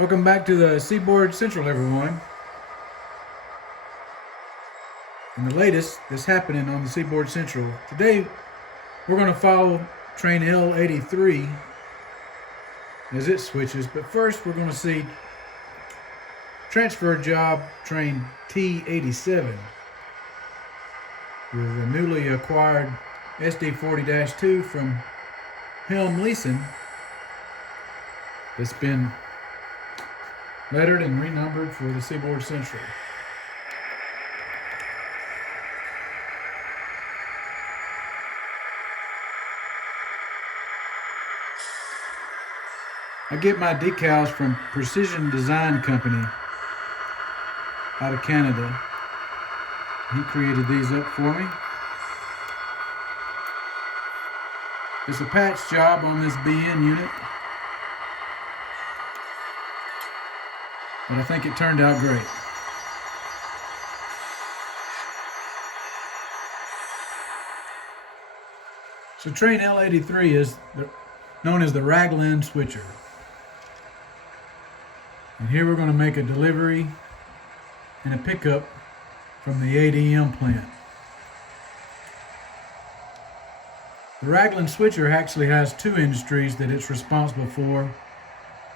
Welcome back to the Seaboard Central, everyone. And the latest that's happening on the Seaboard Central. Today, we're going to follow train L83 as it switches. But first, we're going to see transfer job train T87 with a newly acquired SD40-2 from Helm Leeson that's been lettered and renumbered for the Seaboard Central. I get my decals from Precision Design Company out of Canada. He created these up for me. It's a patch job on this BN unit, but I think it turned out great. So train L83 is known as the raglan switcher. And here we're going to make a delivery and a pickup from the ADM plant. The raglan switcher actually has two industries that it's responsible for,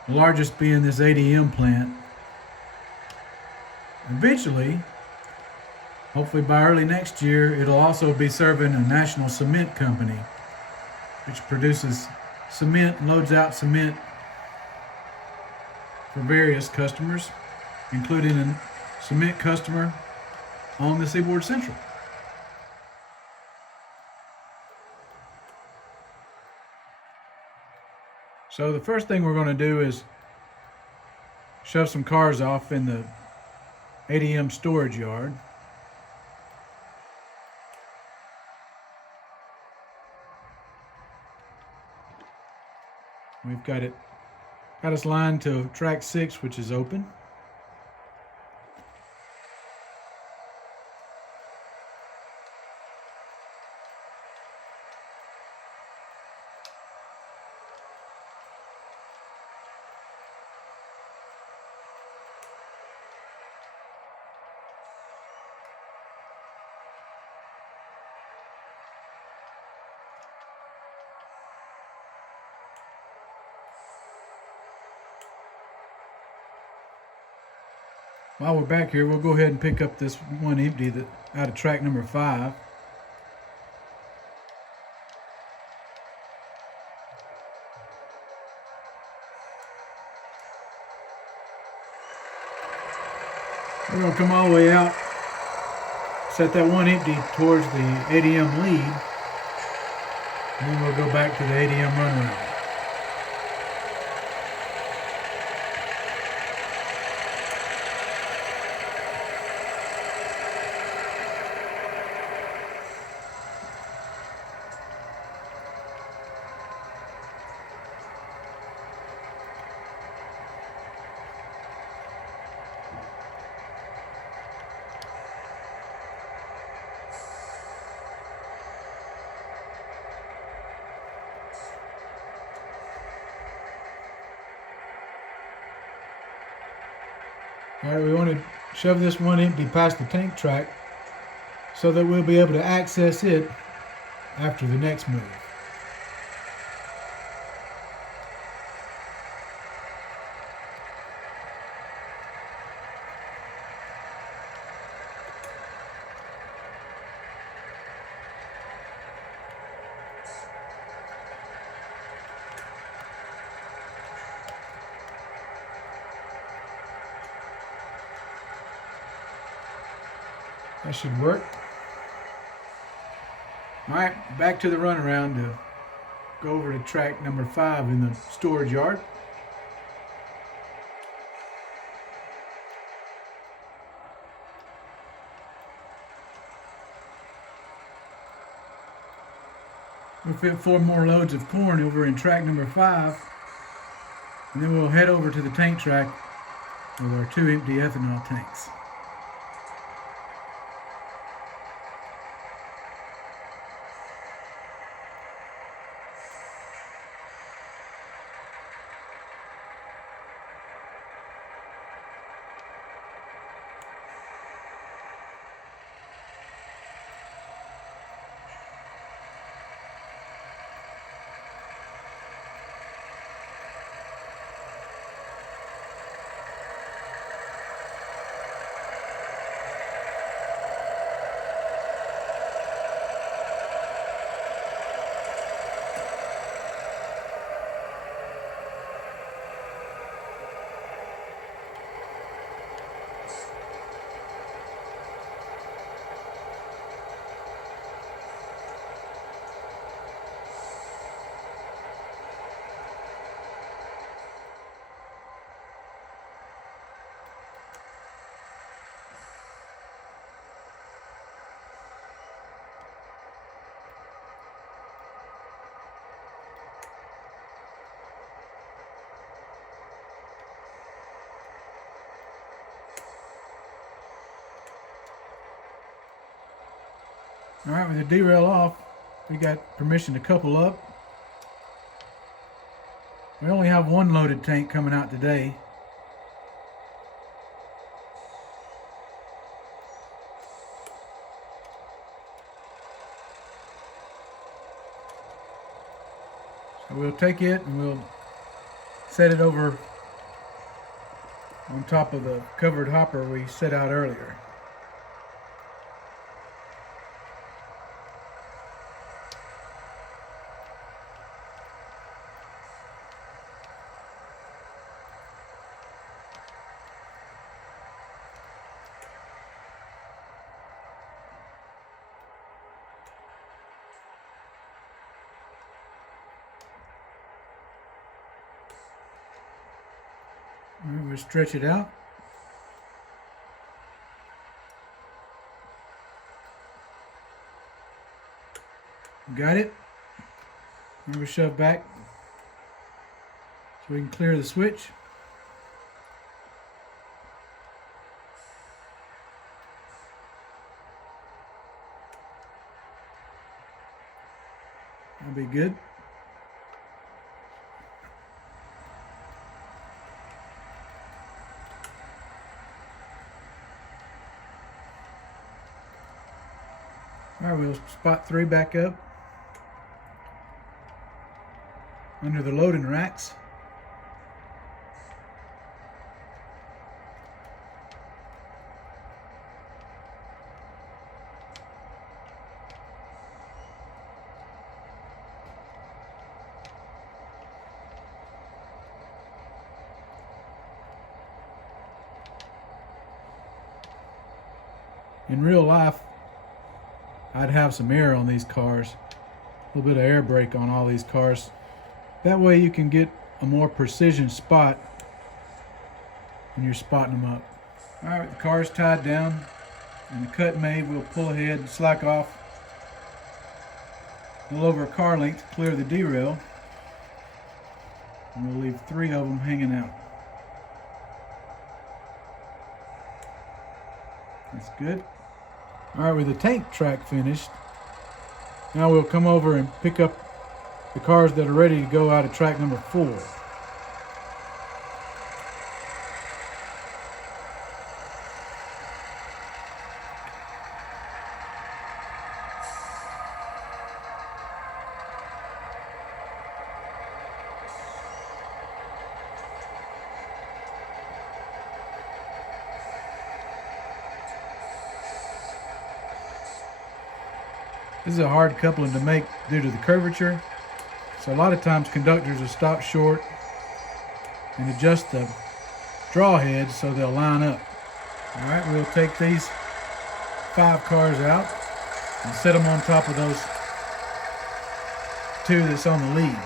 the largest being this ADM plant. Eventually, hopefully by early next year, it'll also be serving a national cement company, which produces cement and loads out cement for various customers, including a cement customer on the Seaboard Central. So the first thing we're going to do is shove some cars off in the ADM storage yard. We've got us lined to track 6, which is open. While we're back here, we'll go ahead and pick up this one empty out of track number 5. We're going to come all the way out, set that one empty towards the ADM lead, and then we'll go back to the ADM runaround. All right, we want to shove this one empty past the tank track so that we'll be able to access it after the next move. That should work. All right, back to the runaround to go over to track number 5 in the storage yard. We'll fit 4 more loads of corn over in track number 5, and then we'll head over to the tank track with our 2 empty ethanol tanks. All right, with the derail off, we got permission to couple up. We only have one loaded tank coming out today. So we'll take it and we'll set it over on top of the covered hopper we set out earlier. We'll stretch it out. Got it. And we'll shove back so we can clear the switch. That'll be good. All right, we'll spot 3 back up under the loading racks. In real life, I'd have some air on these cars, a little bit of air brake on all these cars. That way you can get a more precision spot when you're spotting them up. All right, the car's tied down and the cut made. We'll pull ahead and slack off a little over a car length to clear the derail. And we'll leave 3 of them hanging out. That's good. All right, with the tank track finished, now we'll come over and pick up the cars that are ready to go out of track number 4. This is a hard coupling to make due to the curvature. So a lot of times conductors will stop short and adjust the draw heads so they'll line up. All right, we'll take these 5 cars out and set them on top of those 2 that's on the lead.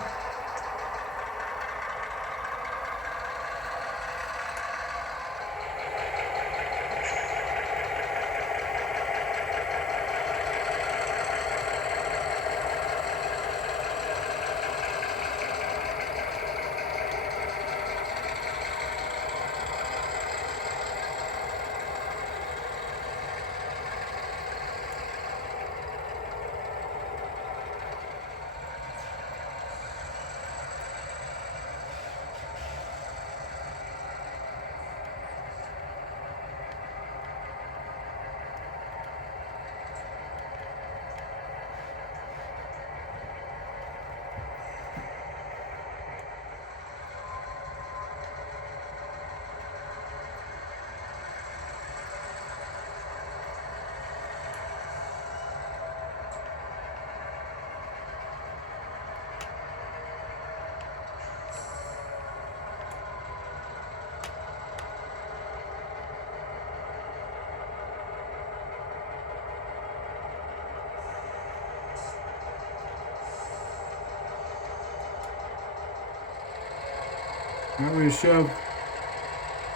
Now we'll shove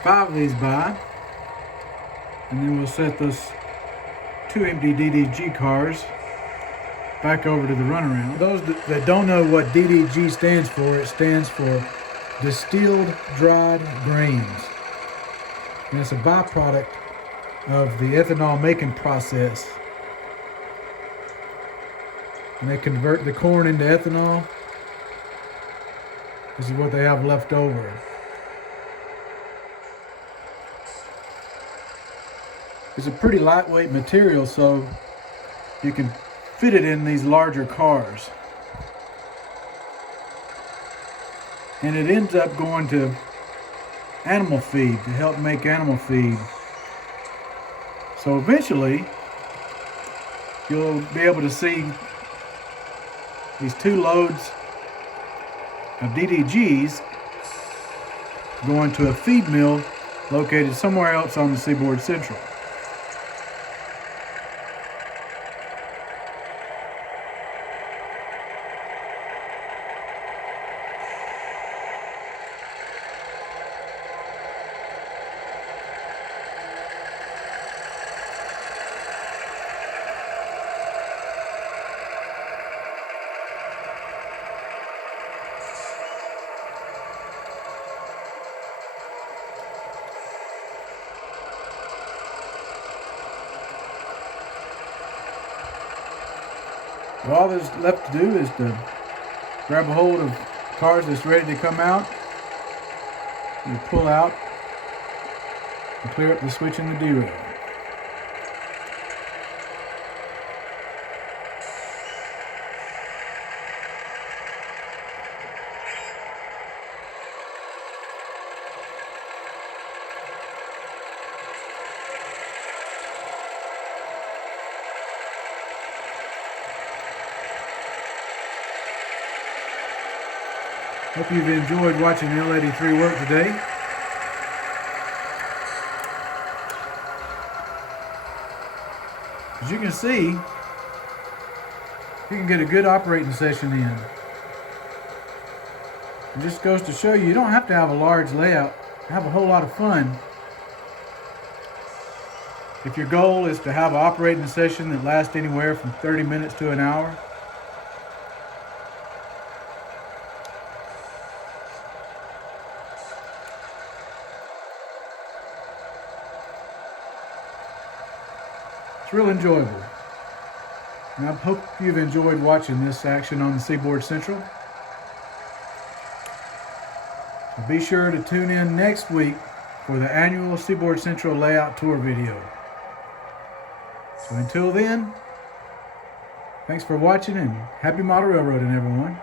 5 of these by, and then we'll set those 2 empty DDG cars back over to the runaround. Those that don't know what DDG stands for, it stands for distilled dried grains. And it's a byproduct of the ethanol making process. and they convert the corn into ethanol. This is what they have left over. It's a pretty lightweight material, so you can fit it in these larger cars. And it ends up going to animal feed, to help make animal feed. So eventually, you'll be able to see these 2 loads of DDGs going to a feed mill located somewhere else on the Seaboard Central. All there's left to do is to grab a hold of cars that's ready to come out. You pull out and clear up the switch in the derail. Hope you've enjoyed watching L83 work today. As you can see, you can get a good operating session in. It just goes to show you don't have to have a large layout to have a whole lot of fun. If your goal is to have an operating session that lasts anywhere from 30 minutes to an hour, it's real enjoyable. And I hope you've enjoyed watching this action on the Seaboard Central. So be sure to tune in next week for the annual Seaboard Central layout tour video. So until then, thanks for watching and happy model railroading, everyone.